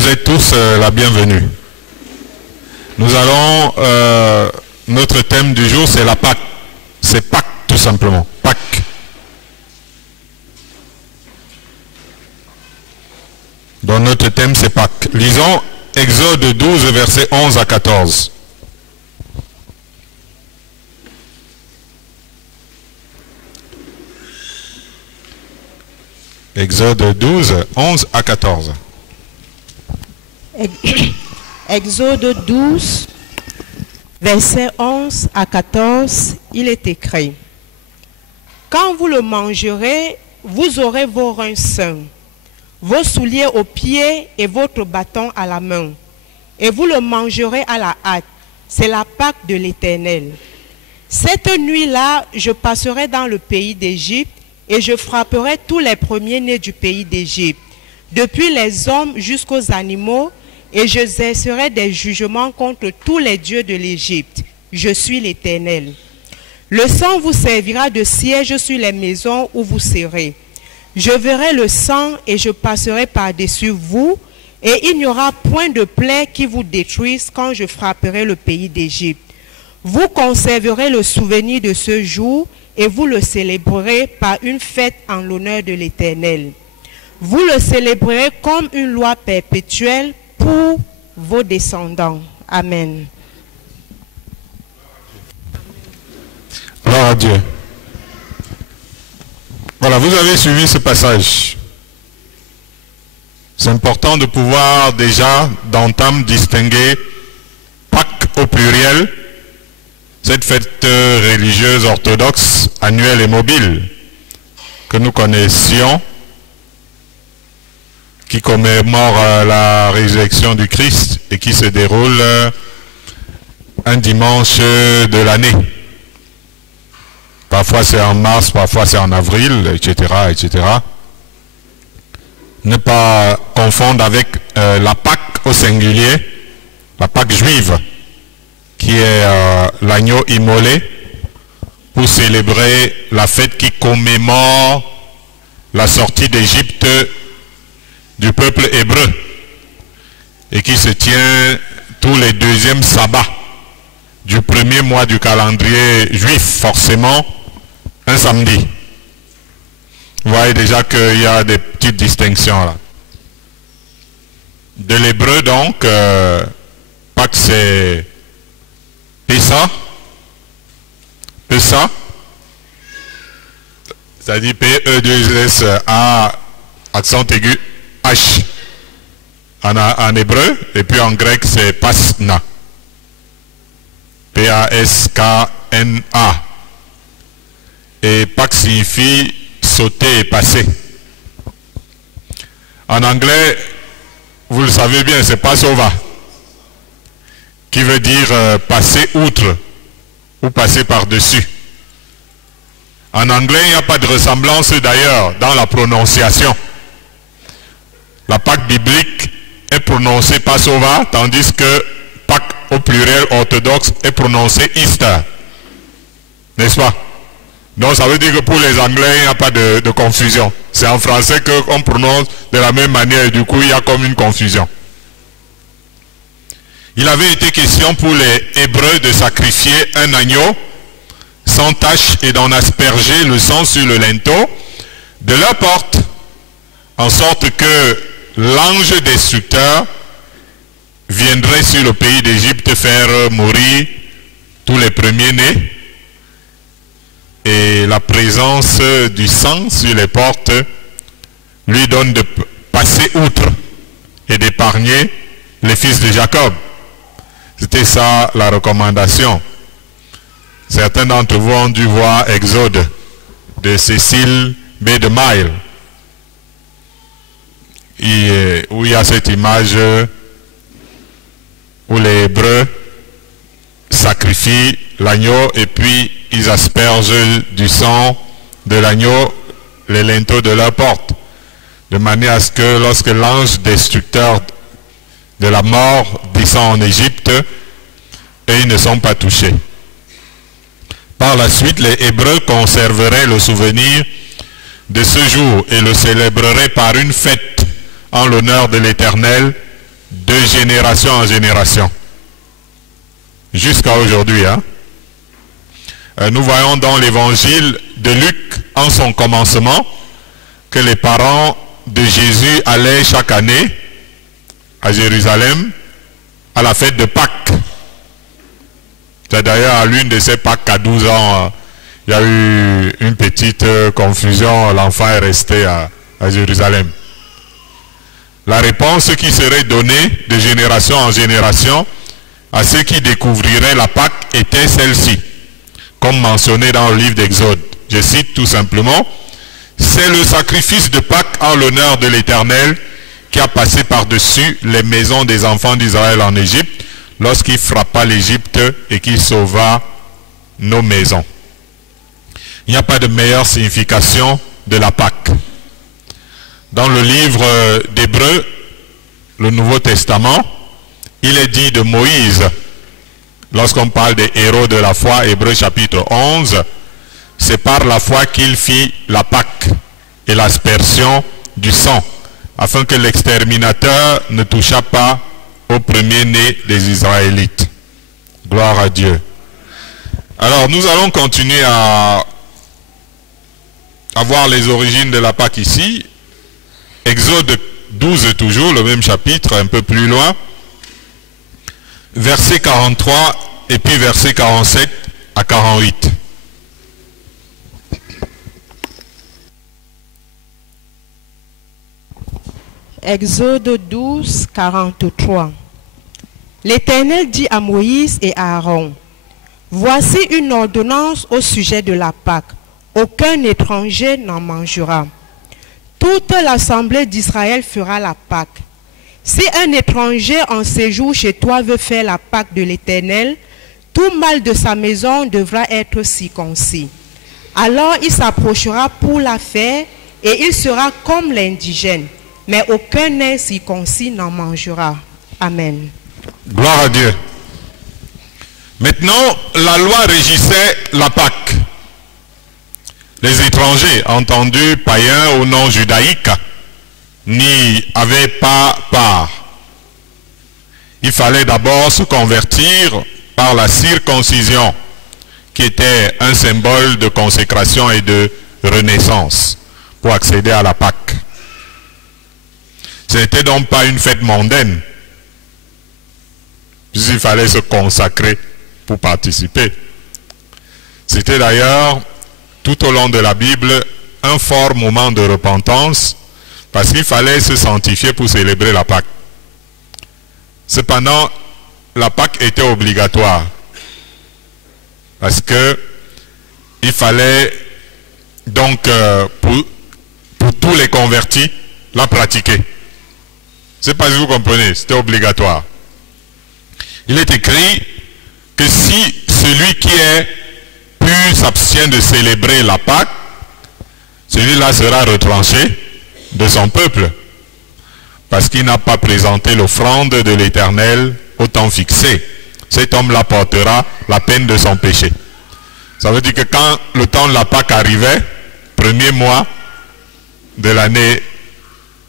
Vous êtes tous la bienvenue. Nous allons, notre thème du jour c'est la Pâque. C'est Pâques tout simplement, Pâques. Donc notre thème c'est Pâques. Lisons Exode 12, versets 11 à 14. Exode 12, 11 à 14. Exode 12, versets 11 à 14, il est écrit: Quand vous le mangerez, vous aurez vos reins sains, vos souliers aux pieds et votre bâton à la main, et vous le mangerez à la hâte. C'est la Pâque de l'Éternel. Cette nuit-là, je passerai dans le pays d'Égypte, et je frapperai tous les premiers-nés du pays d'Égypte, depuis les hommes jusqu'aux animaux, et j'exercerai des jugements contre tous les dieux de l'Égypte. Je suis l'Éternel. Le sang vous servira de siège sur les maisons où vous serez. Je verrai le sang et je passerai par-dessus vous, et il n'y aura point de plaie qui vous détruise quand je frapperai le pays d'Égypte. Vous conserverez le souvenir de ce jour et vous le célébrerez par une fête en l'honneur de l'Éternel. Vous le célébrerez comme une loi perpétuelle pour vos descendants. Amen. Gloire à Dieu. Voilà, vous avez suivi ce passage. C'est important de pouvoir déjà d'entame distinguer Pâques au pluriel, cette fête religieuse orthodoxe annuelle et mobile que nous connaissions, qui commémore la résurrection du Christ et qui se déroule un dimanche de l'année. Parfois c'est en mars, parfois c'est en avril, etc., etc. Ne pas confondre avec la Pâque au singulier, la Pâque juive, qui est l'agneau immolé pour célébrer la fête qui commémore la sortie d'Égypte du peuple hébreu et qui se tient tous les deuxièmes sabbats du premier mois du calendrier juif, forcément un samedi. Vous voyez déjà qu'il y a des petites distinctions là. De l'hébreu donc, Pâques c'est Pessa, c'est-à-dire P-E-2-S-A, accent aigu, H en hébreu, et puis en grec c'est Pasna, P-A-S-K-N-A, et Pâques signifie sauter et passer. En anglais, vous le savez bien, c'est Passover, qui veut dire passer outre ou passer par-dessus. En anglais, il n'y a pas de ressemblance d'ailleurs dans la prononciation. La Pâque biblique est prononcée Passover, tandis que Pâques au pluriel orthodoxe est prononcée Easter. N'est-ce pas? Donc ça veut dire que pour les Anglais, il n'y a pas de confusion. C'est en français qu'on prononce de la même manière et du coup, il y a comme une confusion. Il avait été question pour les Hébreux de sacrifier un agneau sans tache et d'en asperger le sang sur le linteau de leur porte, en sorte que l'ange destructeur viendrait sur le pays d'Égypte faire mourir tous les premiers-nés, et la présence du sang sur les portes lui donne de passer outre et d'épargner les fils de Jacob. C'était ça la recommandation. Certains d'entre vous ont dû voir Exode de Cécile B. de Maille, où il y a cette image où les Hébreux sacrifient l'agneau et puis ils aspergent du sang de l'agneau les linteaux de leur porte, de manière à ce que lorsque l'ange destructeur de la mort descend en Égypte, et ils ne sont pas touchés. Par la suite, les Hébreux conserveraient le souvenir de ce jour et le célébreraient par une fête en l'honneur de l'Éternel de génération en génération. Jusqu'à aujourd'hui. Hein? Nous voyons dans l'évangile de Luc, en son commencement, que les parents de Jésus allaient chaque année à Jérusalem à la fête de Pâques. C'est d'ailleurs à l'une de ces Pâques à 12 ans, il y a eu une petite confusion, l'enfant est resté à Jérusalem. La réponse qui serait donnée de génération en génération à ceux qui découvriraient la Pâque était celle-ci, comme mentionné dans le livre d'Exode. Je cite tout simplement: c'est le sacrifice de Pâques en l'honneur de l'Éternel qui a passé par-dessus les maisons des enfants d'Israël en Égypte lorsqu'il frappa l'Égypte et qu'il sauva nos maisons. Il n'y a pas de meilleure signification de la Pâque. Dans le livre d'Hébreux, le Nouveau Testament, il est dit de Moïse, lorsqu'on parle des héros de la foi, Hébreux chapitre 11, c'est par la foi qu'il fit la Pâque et l'aspersion du sang, afin que l'exterminateur ne touchât pas au premier-né des Israélites. Gloire à Dieu. Alors nous allons continuer à voir les origines de la Pâque ici. Exode 12 toujours, le même chapitre, un peu plus loin. Verset 43 et puis verset 47 à 48. Exode 12, 43. L'Éternel dit à Moïse et à Aaron: voici une ordonnance au sujet de la Pâque. Aucun étranger n'en mangera. Toute l'assemblée d'Israël fera la Pâque. Si un étranger en séjour chez toi veut faire la Pâque de l'Éternel, tout mâle de sa maison devra être circoncis. Alors il s'approchera pour la faire et il sera comme l'indigène. Mais aucun nez circoncis n'en mangera. Amen. Gloire à Dieu. Maintenant, la loi régissait la Pâque. Les étrangers, entendus païens ou non judaïques, n'y avaient pas part. Il fallait d'abord se convertir par la circoncision, qui était un symbole de consécration et de renaissance, pour accéder à la Pâque. Ce n'était donc pas une fête mondaine. Il fallait se consacrer pour participer. C'était d'ailleurs, tout au long de la Bible, un fort moment de repentance, parce qu'il fallait se sanctifier pour célébrer la Pâque. Cependant, la Pâque était obligatoire, parce que il fallait donc, pour tous les convertis, la pratiquer. Je ne sais pas si vous comprenez, c'était obligatoire. Il est écrit que si celui qui est pur s'abstient de célébrer la Pâque, celui-là sera retranché de son peuple, parce qu'il n'a pas présenté l'offrande de l'Éternel au temps fixé. Cet homme-là portera la peine de son péché. Ça veut dire que quand le temps de la Pâque arrivait, premier mois de l'année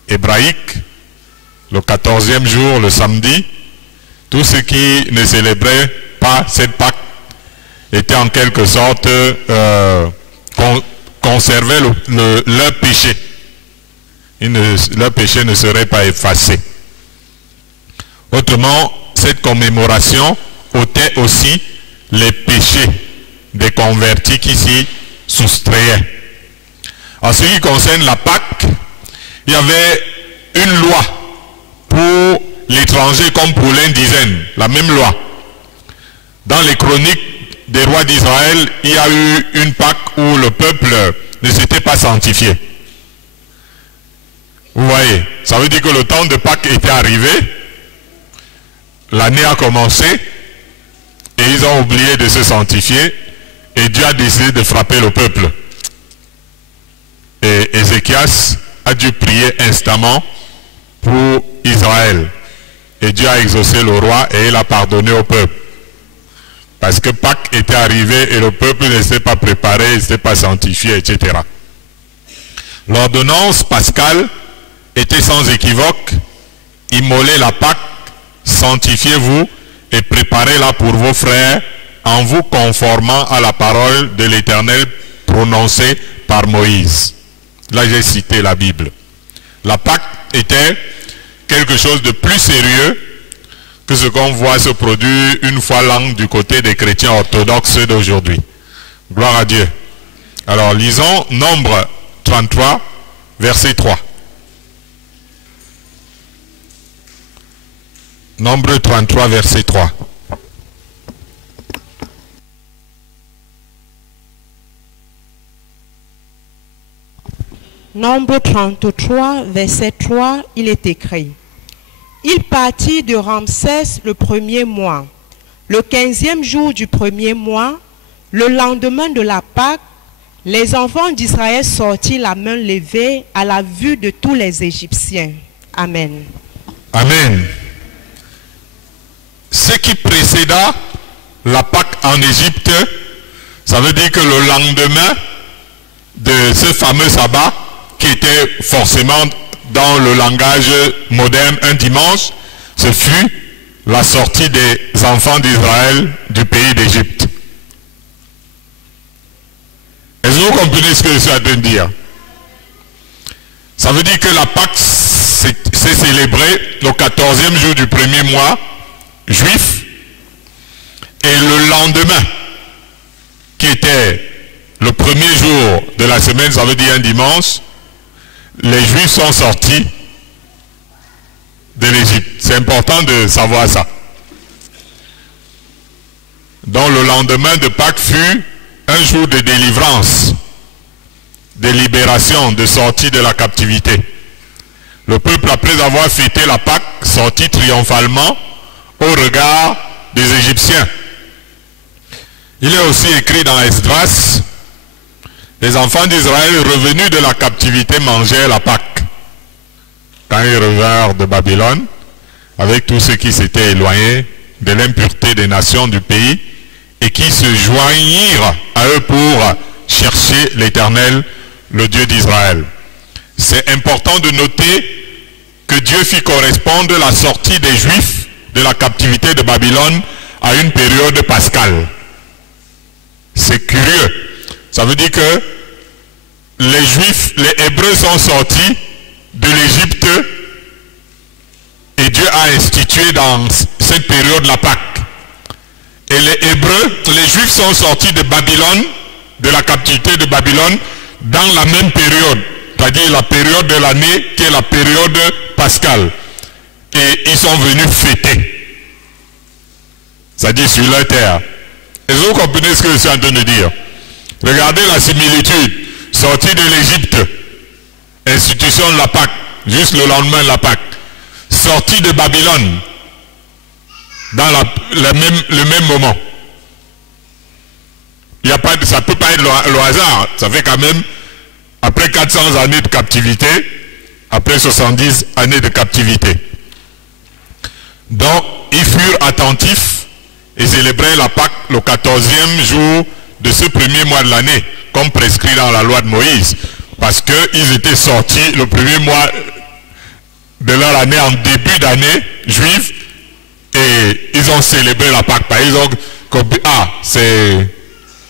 hébraïque, le 14e jour, le samedi, tous ceux qui ne célébraient pas cette Pâque étaient en quelque sorte conservaient leur péché. Leur péché ne serait pas effacé. Autrement, cette commémoration ôtait aussi les péchés des convertis qui s'y soustrayaient. En ce qui concerne la Pâque, il y avait une loi pour l'étranger comme pour l'indigène, la même loi. Dans les chroniques des rois d'Israël, il y a eu une Pâque où le peuple ne s'était pas sanctifié. Vous voyez, ça veut dire que le temps de Pâques était arrivé, l'année a commencé, et ils ont oublié de se sanctifier, et Dieu a décidé de frapper le peuple. Et Ézéchias a dû prier instamment pour Israël. Et Dieu a exaucé le roi et il a pardonné au peuple. Parce que Pâques était arrivé et le peuple ne s'était pas préparé, ne s'était pas sanctifié, etc. L'ordonnance pascale était sans équivoque: immoler la Pâque sanctifiez-vous et préparez-la pour vos frères en vous conformant à la parole de l'Éternel prononcée par Moïse. Là, j'ai cité la Bible. La Pâque était quelque chose de plus sérieux que ce qu'on voit se produire une fois l'an du côté des chrétiens orthodoxes d'aujourd'hui. Gloire à Dieu. Alors, lisons Nombre 33, verset 3. Nombre 33, verset 3. Nombre 33, verset 3, il est écrit: Il partit de Ramsès le premier mois, le 15e jour du premier mois, le lendemain de la Pâque, les enfants d'Israël sortirent la main levée à la vue de tous les Égyptiens. Amen. Amen. Ce qui précéda la Pâque en Égypte, ça veut dire que le lendemain de ce fameux sabbat, qui était forcément dans le langage moderne un dimanche, ce fut la sortie des enfants d'Israël du pays d'Égypte. Est-ce que vous comprenez ce que je suis en train de dire? Ça veut dire que la Pâque s'est célébrée le 14e jour du premier mois juif, et le lendemain, qui était le premier jour de la semaine, ça veut dire un dimanche, les Juifs sont sortis de l'Égypte. C'est important de savoir ça. Donc le lendemain de Pâques fut un jour de délivrance, de libération, de sortie de la captivité. Le peuple, après avoir fêté la Pâque, sortit triomphalement au regard des Égyptiens. Il est aussi écrit dans Esdras: les enfants d'Israël revenus de la captivité mangeaient la Pâque. Quand ils revinrent de Babylone, avec tous ceux qui s'étaient éloignés de l'impureté des nations du pays et qui se joignirent à eux pour chercher l'Éternel, le Dieu d'Israël. C'est important de noter que Dieu fit correspondre la sortie des Juifs de la captivité de Babylone à une période pascale. C'est curieux. Ça veut dire que les Juifs, les Hébreux sont sortis de l'Égypte et Dieu a institué dans cette période la Pâque. Et les Hébreux, les Juifs sont sortis de Babylone, de la captivité de Babylone, dans la même période, c'est-à-dire la période de l'année qui est la période pascale. Et ils sont venus fêter, c'est-à-dire sur leur terre. Est-ce que vous comprenez ce que je suis en train de dire? Regardez la similitude. Sortie de l'Égypte, institution de la Pâque, juste le lendemain de la Pâque. Sortie de Babylone, dans le même moment. Ça ne peut pas être le hasard. Ça fait quand même, après 400 années de captivité, après 70 années de captivité. Donc, ils furent attentifs et célébraient la Pâque le 14e jour de ce premier mois de l'année, comme prescrit dans la loi de Moïse, parce qu'ils étaient sortis le premier mois de leur année, en début d'année juive, et ils ont célébré la Pâque. Ils ont compris,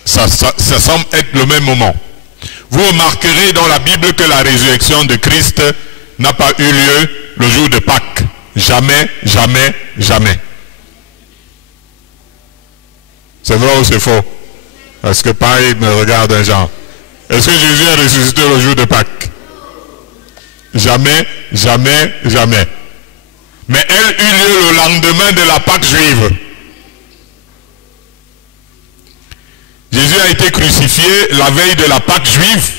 ça semble être le même moment. Vous remarquerez dans la Bible que la résurrection de Christ n'a pas eu lieu le jour de Pâques. Jamais, jamais, jamais. C'est vrai ou c'est faux? Parce que pareil me regarde un genre. Est-ce que Jésus a ressuscité le jour de Pâques? Jamais, jamais, jamais. Mais elle eut lieu le lendemain de la Pâque juive. Jésus a été crucifié la veille de la Pâque juive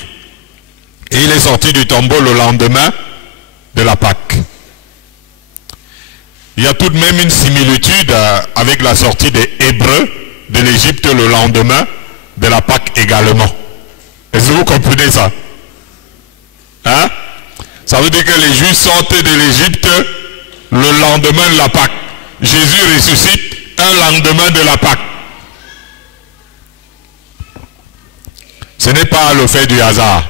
et il est sorti du tombeau le lendemain de la Pâque. Il y a tout de même une similitude avec la sortie des Hébreux de l'Égypte le lendemain de la Pâque également. Est-ce que vous comprenez ça? Hein? Ça veut dire que les Juifs sortent de l'Égypte le lendemain de la Pâque. Jésus ressuscite un lendemain de la Pâque. Ce n'est pas le fait du hasard.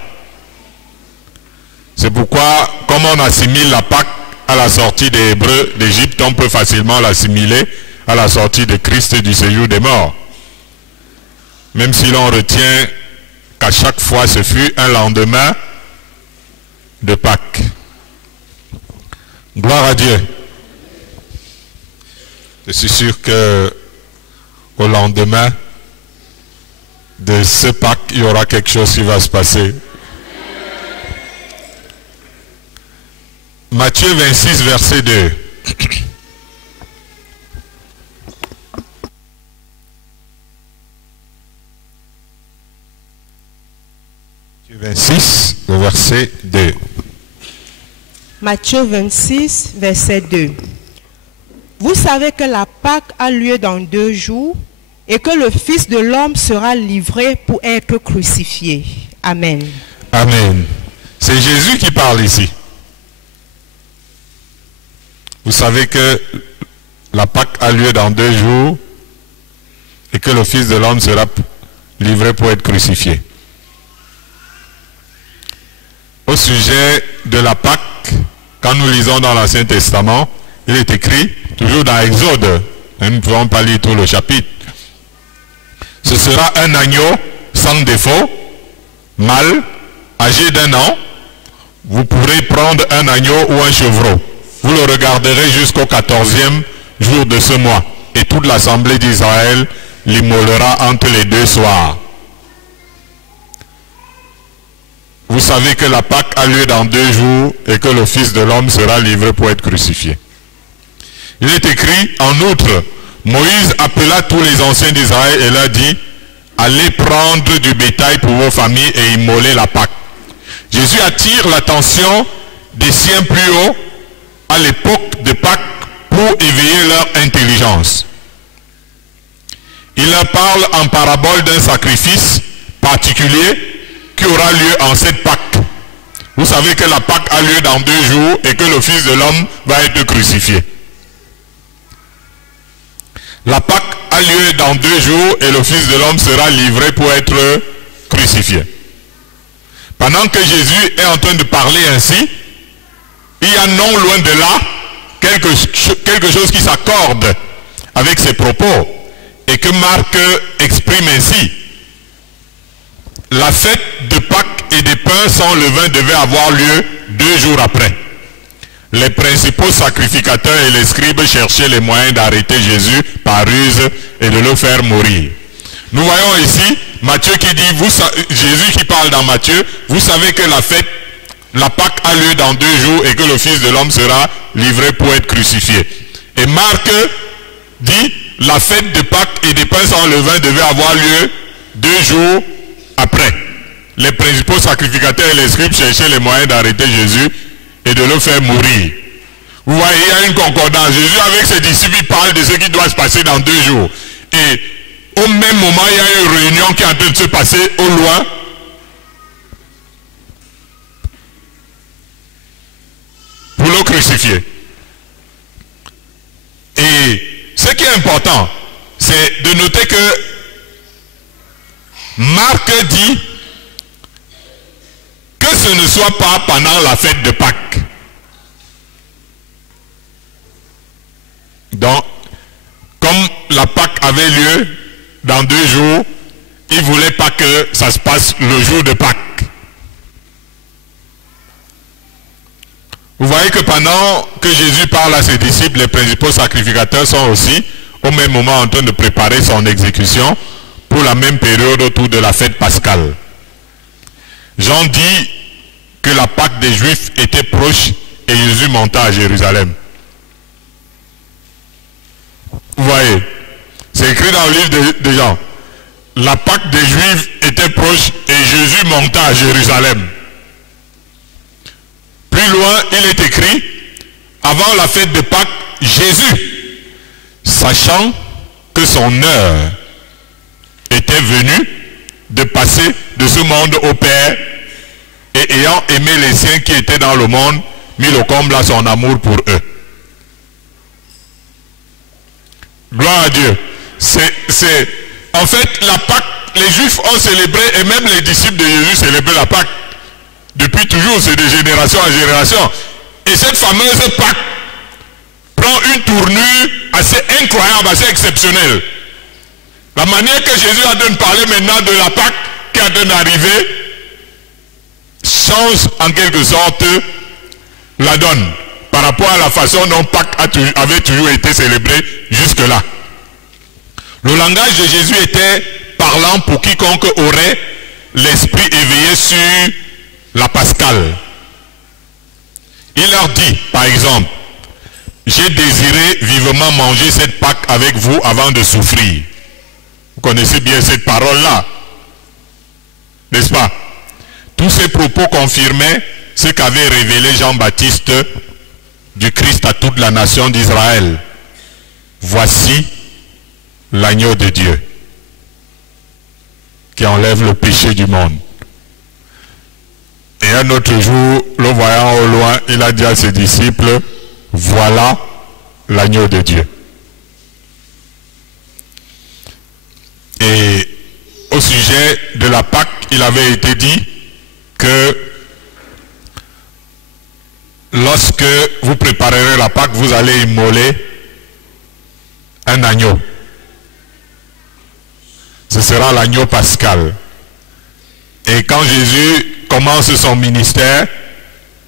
C'est pourquoi, comme on assimile la Pâque à la sortie des Hébreux d'Égypte, on peut facilement l'assimiler à la sortie de Christ du séjour des morts. Même si l'on retient qu'à chaque fois ce fut un lendemain de Pâques. Gloire à Dieu. Je suis sûr que au lendemain de ce Pâques, il y aura quelque chose qui va se passer. Matthieu 26, verset 2. Matthieu 26, le verset 2. Matthieu 26, verset 2. Vous savez que la Pâque a lieu dans 2 jours et que le Fils de l'homme sera livré pour être crucifié. Amen. Amen. C'est Jésus qui parle ici. Vous savez que la Pâque a lieu dans 2 jours et que le Fils de l'homme sera livré pour être crucifié. Au sujet de la Pâque, quand nous lisons dans l'Ancien Testament, il est écrit, toujours dans Exode, nous ne pouvons pas lire tout le chapitre, ce sera un agneau sans défaut, mâle, âgé d'1 an. Vous pourrez prendre un agneau ou un chevreau. Vous le regarderez jusqu'au 14e jour de ce mois. Et toute l'assemblée d'Israël l'immolera entre les 2 soirs. Vous savez que la Pâque a lieu dans 2 jours et que le Fils de l'homme sera livré pour être crucifié. Il est écrit, en outre, Moïse appela tous les anciens d'Israël et leur dit, allez prendre du bétail pour vos familles et immoler la Pâque. Jésus attire l'attention des siens plus hauts à l'époque de Pâques pour éveiller leur intelligence. Il leur parle en parabole d'un sacrifice particulier qui aura lieu en cette Pâque. Vous savez que la Pâque a lieu dans 2 jours et que le Fils de l'homme va être crucifié. La Pâque a lieu dans 2 jours et le Fils de l'homme sera livré pour être crucifié. Pendant que Jésus est en train de parler ainsi, il y a non loin de là quelque chose qui s'accorde avec ses propos et que Marc exprime ainsi. La fête de Pâques et des pains sans levain devait avoir lieu 2 jours après. Les principaux sacrificateurs et les scribes cherchaient les moyens d'arrêter Jésus par ruse et de le faire mourir. Nous voyons ici Matthieu qui dit, Jésus qui parle dans Matthieu, vous savez que la Pâque a lieu dans 2 jours et que le Fils de l'homme sera livré pour être crucifié. Et Marc dit, la fête de Pâques et des pains sans levain devait avoir lieu 2 jours après. Les principaux sacrificateurs et les scribes cherchaient les moyens d'arrêter Jésus et de le faire mourir. Vous voyez, il y a une concordance. Jésus avec ses disciples, il parle de ce qui doit se passer dans 2 jours. Et au même moment, il y a une réunion qui est en train de se passer au loin. Pour le crucifier. Et ce qui est important, c'est de noter que Marc dit que ce ne soit pas pendant la fête de Pâques. Donc, comme la Pâque avait lieu dans 2 jours, il ne voulait pas que ça se passe le jour de Pâques. Vous voyez que pendant que Jésus parle à ses disciples, les principaux sacrificateurs sont aussi au même moment en train de préparer son exécution pour la même période autour de la fête pascale. Jean dit que la Pâque des Juifs était proche et Jésus monta à Jérusalem. Vous voyez, c'est écrit dans le livre de Jean. La Pâque des Juifs était proche et Jésus monta à Jérusalem. Plus loin, il est écrit, avant la fête de Pâques, Jésus, sachant que son heure était venue de passer de ce monde au Père, et ayant aimé les siens qui étaient dans le monde, mit le comble à son amour pour eux. Gloire à Dieu. En fait, la Pâque, les Juifs ont célébré, et même les disciples de Jésus célébraient la Pâque. Depuis toujours, c'est de génération en génération. Et cette fameuse Pâque prend une tournure assez incroyable, assez exceptionnelle. La manière que Jésus a de nous parler maintenant de la Pâque qui a de d'arriver change en quelque sorte la donne par rapport à la façon dont Pâque avait toujours été célébrée jusque-là. Le langage de Jésus était parlant pour quiconque aurait l'esprit éveillé sur la Pascale. Il leur dit, par exemple, j'ai désiré vivement manger cette Pâque avec vous avant de souffrir. Vous connaissez bien cette parole-là, n'est-ce pas? Tous ces propos confirmaient ce qu'avait révélé Jean-Baptiste du Christ à toute la nation d'Israël. Voici l'agneau de Dieu qui enlève le péché du monde. Et un autre jour, le voyant au loin, il a dit à ses disciples, voilà l'agneau de Dieu. Et au sujet de la Pâque, il avait été dit que lorsque vous préparerez la Pâque, vous allez immoler un agneau. Ce sera l'agneau pascal. Et quand Jésus commence son ministère,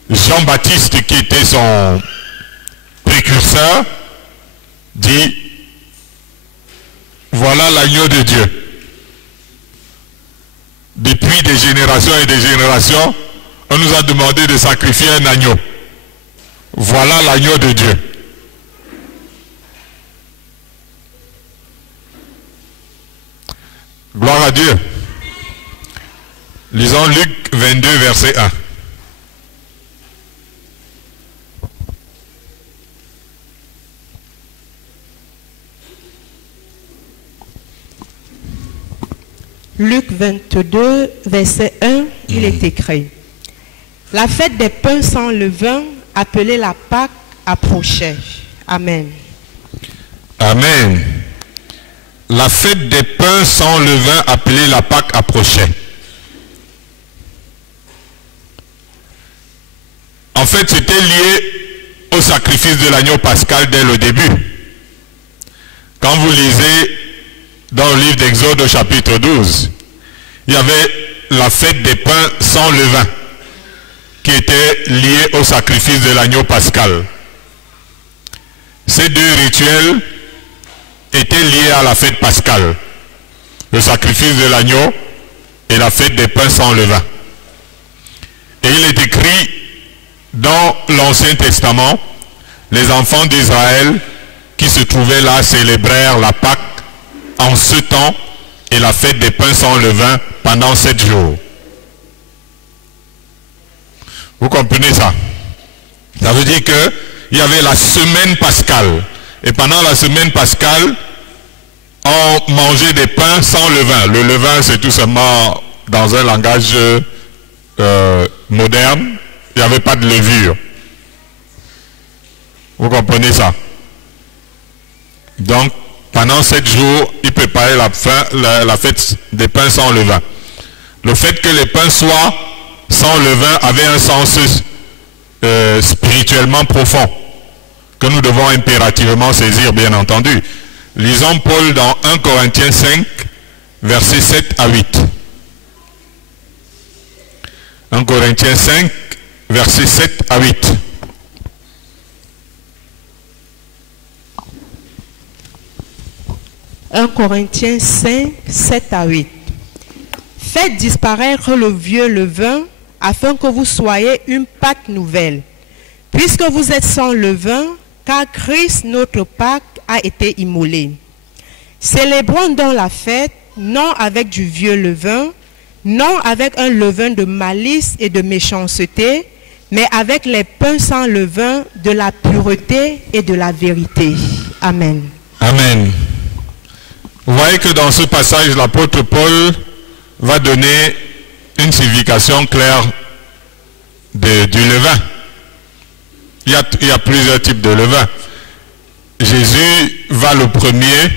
Jean-Baptiste, qui était son précurseur, dit, voilà l'agneau de Dieu. Depuis des générations et des générations, on nous a demandé de sacrifier un agneau. Voilà l'agneau de Dieu. Gloire à Dieu. Lisons Luc 22, verset 1. Luc 22, verset 1, il est écrit: la fête des pains sans levain, appelée la Pâque, approchait. Amen. Amen. La fête des pains sans levain, appelée la Pâque, approchait. En fait, c'était lié au sacrifice de l'agneau pascal dès le début. Quand vous lisez dans le livre d'Exode au chapitre 12, il y avait la fête des pains sans levain qui était liée au sacrifice de l'agneau pascal. Ces deux rituels étaient liés à la fête pascale, le sacrifice de l'agneau et la fête des pains sans levain. Et il est écrit dans l'Ancien Testament, les enfants d'Israël qui se trouvaient là célébrèrent la Pâque en ce temps et la fête des pains sans levain pendant 7 jours. Vous comprenez ça? Ça veut dire qu'il y avait la semaine pascale. Et pendant la semaine pascale, on mangeait des pains sans levain. Le levain, c'est tout simplement, dans un langage moderne, il n'y avait pas de levure. Vous comprenez ça? Donc, pendant 7 jours, ils préparaient la fête des pains sans levain. Le fait que les pains soient sans levain avait un sens spirituellement profond, que nous devons impérativement saisir, bien entendu. Lisons Paul dans 1 Corinthiens 5, versets 7 à 8. 1 Corinthiens 5, versets 7 à 8. « 1 Corinthiens 5, 7 à 8. Faites disparaître le vieux levain, afin que vous soyez une Pâque nouvelle, puisque vous êtes sans levain, car Christ, notre Pâque, a été immolé. Célébrons donc la fête, non avec du vieux levain, non avec un levain de malice et de méchanceté, mais avec les pains sans levain de la pureté et de la vérité. Amen. Amen. Vous voyez que dans ce passage, l'apôtre Paul va donner une signification claire du levain. Il y a plusieurs types de levain. Jésus va le premier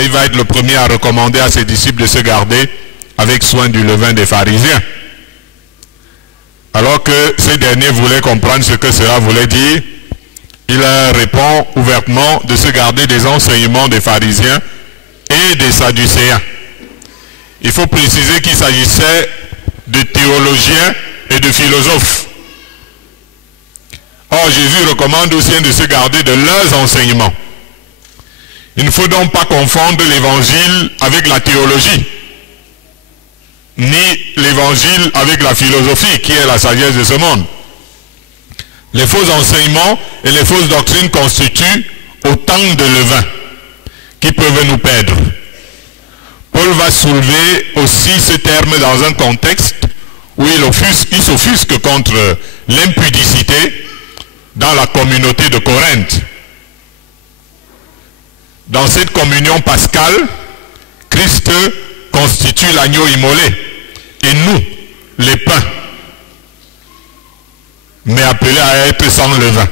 il va être le premier à recommander à ses disciples de se garder avec soin du levain des pharisiens. Alors que ces derniers voulaient comprendre ce que cela voulait dire, il répond ouvertement de se garder des enseignements des pharisiens et des sadducéens. Il faut préciser qu'il s'agissait de théologiens et de philosophes. Or, Jésus recommande aussi de se garder de leurs enseignements. Il ne faut donc pas confondre l'évangile avec la théologie, ni l'évangile avec la philosophie, qui est la sagesse de ce monde. Les faux enseignements et les fausses doctrines constituent autant de levains qui peuvent nous perdre. Paul va soulever aussi ce terme dans un contexte où il s'offusque contre l'impudicité dans la communauté de Corinthe. Dans cette communion pascale, Christ constitue l'agneau immolé et nous, les pains, mais appelés à être sans levain.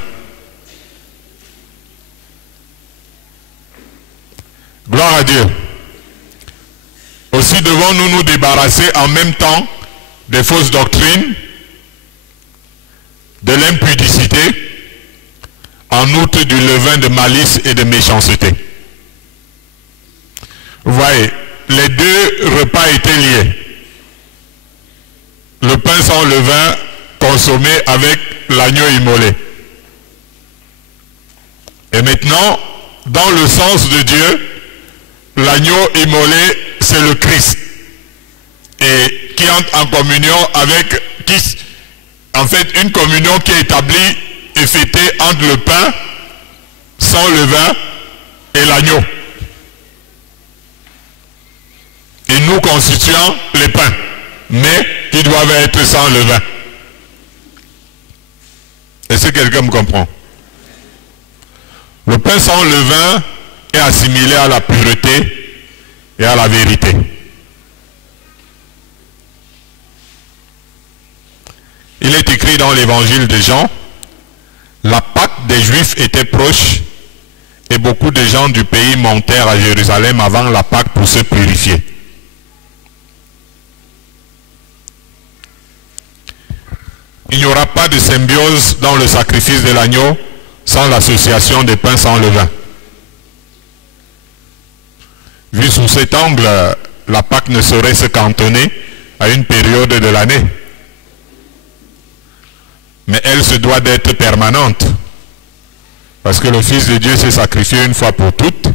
Gloire à Dieu. Aussi devons-nous nous débarrasser en même temps des fausses doctrines, de l'impudicité, en outre du levain de malice et de méchanceté. Vous voyez, les deux repas étaient liés. Le pain sans levain consommé avec l'agneau immolé. Et maintenant, dans le sens de Dieu, l'agneau immolé, c'est le Christ. Et qui entre en communion avec, en fait, une communion qui est établie et fêtée entre le pain sans levain et l'agneau. Et nous constituant les pains, mais qui doivent être sans levain. Est-ce que quelqu'un me comprend? Le pain sans levain est assimilé à la pureté et à la vérité. Il est écrit dans l'évangile de Jean, la Pâque des Juifs était proche et beaucoup de gens du pays montèrent à Jérusalem avant la Pâque pour se purifier. Il n'y aura pas de symbiose dans le sacrifice de l'agneau sans l'association des pains sans levain. Vu sous cet angle, la Pâque ne saurait se cantonner à une période de l'année. Mais elle se doit d'être permanente. Parce que le Fils de Dieu s'est sacrifié une fois pour toutes.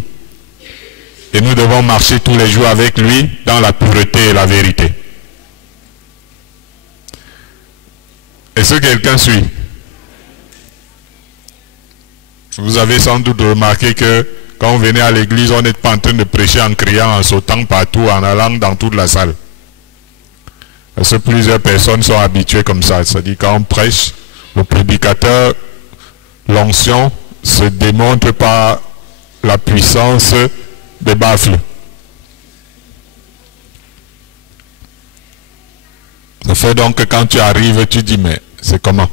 Et nous devons marcher tous les jours avec lui dans la pureté et la vérité. Est-ce que quelqu'un suit? Vous avez sans doute remarqué que quand on venait à l'église, on n'est pas en train de prêcher en criant, en sautant partout, en allant dans toute la salle. Parce que plusieurs personnes sont habituées comme ça. C'est-à-dire quand on prêche, le prédicateur, l'onction, se démontre par la puissance des baffles. Ça fait donc que quand tu arrives, tu dis, mais c'est comment?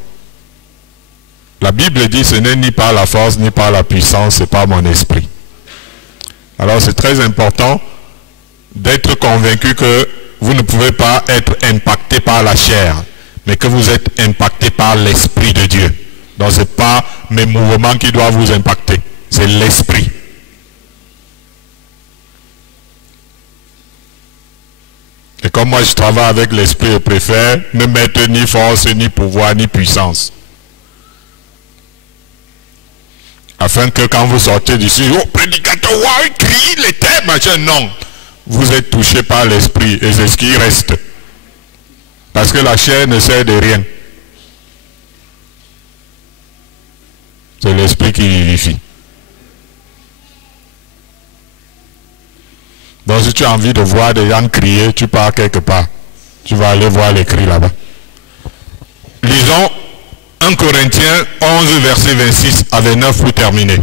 La Bible dit, ce n'est ni par la force, ni par la puissance, c'est par mon esprit. Alors c'est très important d'être convaincu que vous ne pouvez pas être impacté par la chair, mais que vous êtes impacté par l'Esprit de Dieu. Donc ce n'est pas mes mouvements qui doivent vous impacter, c'est l'Esprit. Et comme moi je travaille avec l'Esprit, je préfère ne mettre ni force, ni pouvoir, ni puissance. Afin que quand vous sortez d'ici, oh prédicateur, wow, crie les terres, machin, non. Vous êtes touché par l'Esprit et c'est ce qui reste. Parce que la chair ne sert de rien. C'est l'Esprit qui vivifie. Donc si tu as envie de voir des gens crier, tu pars quelque part. Tu vas aller voir les cris là-bas. Lisons 1 Corinthiens 11, verset 26 à 29 pour terminer.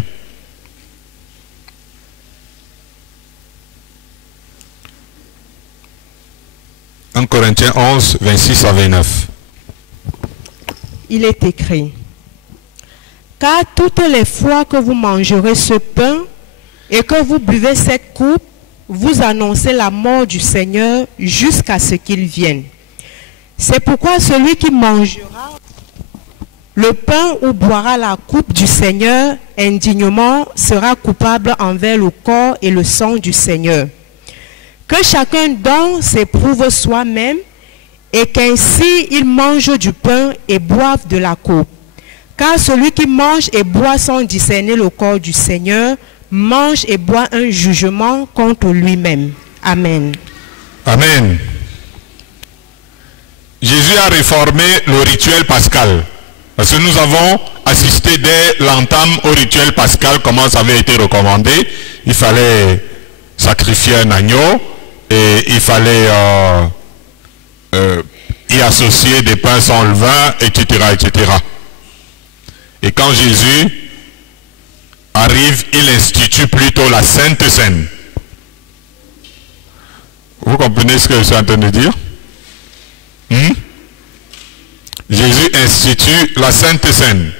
« 1 Corinthiens 11, 26 à 29. » Il est écrit, « Car toutes les fois que vous mangerez ce pain et que vous buvez cette coupe, vous annoncez la mort du Seigneur jusqu'à ce qu'il vienne. C'est pourquoi celui qui mangera le pain ou boira la coupe du Seigneur indignement sera coupable envers le corps et le sang du Seigneur. Que chacun donc s'éprouve soi-même et qu'ainsi il mange du pain et boive de la coupe. Car celui qui mange et boit sans discerner le corps du Seigneur mange et boit un jugement contre lui-même. Amen. Amen. Jésus a réformé le rituel pascal. Parce que nous avons assisté dès l'entame au rituel pascal, comment ça avait été recommandé. Il fallait sacrifier un agneau et il fallait y associer des pains sans levain, etc., etc. Et quand Jésus arrive, il institue plutôt la Sainte Seine. Vous comprenez ce que je suis en train de dire? Jésus institue la Sainte Seine.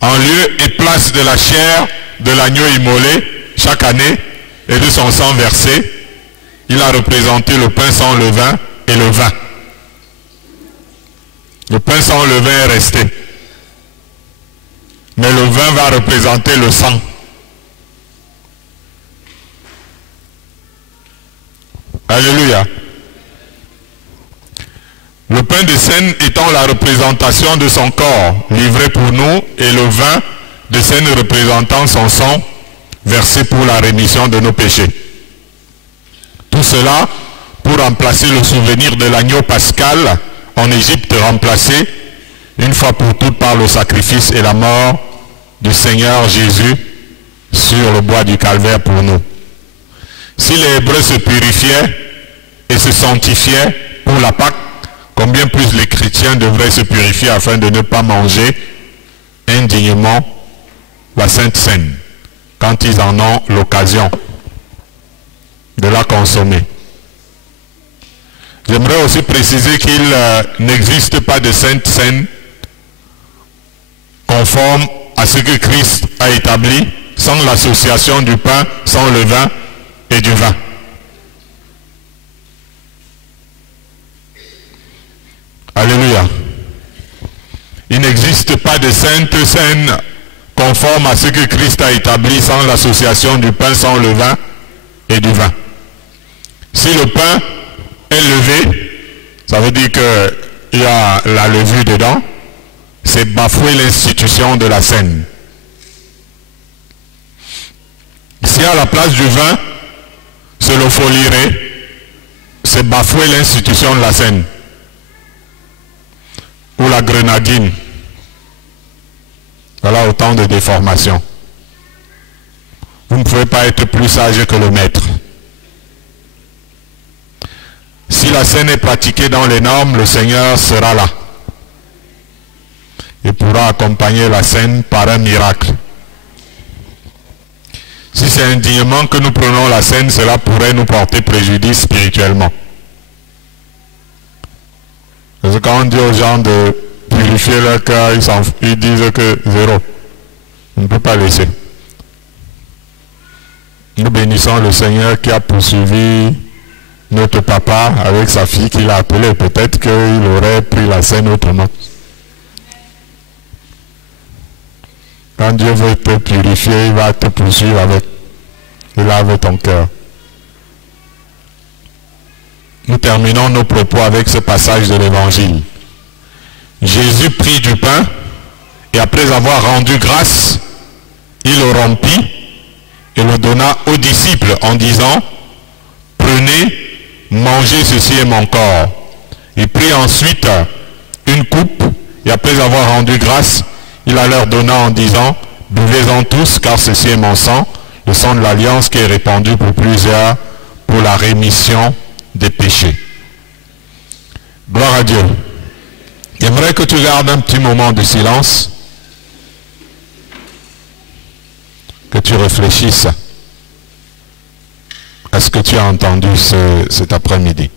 En lieu et place de la chair de l'agneau immolé chaque année et de son sang versé, il a représenté le pain sans levain et le vin. Le pain sans levain est resté. Mais le vin va représenter le sang. Alléluia. Le pain de scène étant la représentation de son corps livré pour nous et le vin de scène représentant son sang versé pour la rémission de nos péchés. Tout cela pour remplacer le souvenir de l'agneau pascal en Égypte, remplacé une fois pour toutes par le sacrifice et la mort du Seigneur Jésus sur le bois du calvaire pour nous. Si les Hébreux se purifiaient et se sanctifiaient pour la Pâque, combien plus les chrétiens devraient se purifier afin de ne pas manger indignement la Sainte Seine quand ils en ont l'occasion de la consommer. J'aimerais aussi préciser qu'il n'existe pas de Sainte Seine conforme à ce que Christ a établi sans l'association du pain, sans le vin et du vin. Alléluia. Il n'existe pas de Sainte Seine conforme à ce que Christ a établi sans l'association du pain, sans le vin et du vin. Si le pain est levé, ça veut dire qu'il y a la levure dedans, c'est bafouer l'institution de la scène. Si à la place du vin, c'est le foliré, c'est bafouer l'institution de la scène. Ou la grenadine. Voilà autant de déformations. Vous ne pouvez pas être plus sage que le maître. Si la scène est pratiquée dans les normes, le Seigneur sera là. Il pourra accompagner la scène par un miracle. Si c'est indignement que nous prenons la scène, cela pourrait nous porter préjudice spirituellement. Parce que quand on dit aux gens de purifier leur cœur, ils disent que zéro. On ne peut pas laisser. Nous bénissons le Seigneur qui a poursuivi notre papa avec sa fille qu'il a appelée. Peut-être qu'il aurait pris la scène autrement. Quand Dieu veut te purifier, il va te poursuivre avec. Il lave ton cœur. Nous terminons nos propos avec ce passage de l'Évangile. Jésus prit du pain et après avoir rendu grâce, il le rompit et le donna aux disciples en disant « Prenez, mangez, ceci est mon corps. » Il prit ensuite une coupe et après avoir rendu grâce, il la leur donna en disant « Buvez-en tous, car ceci est mon sang, le sang de l'alliance qui est répandu pour plusieurs pour la rémission des péchés. » Gloire à Dieu. J'aimerais que tu gardes un petit moment de silence, que tu réfléchisses à ce que tu as entendu cet après-midi.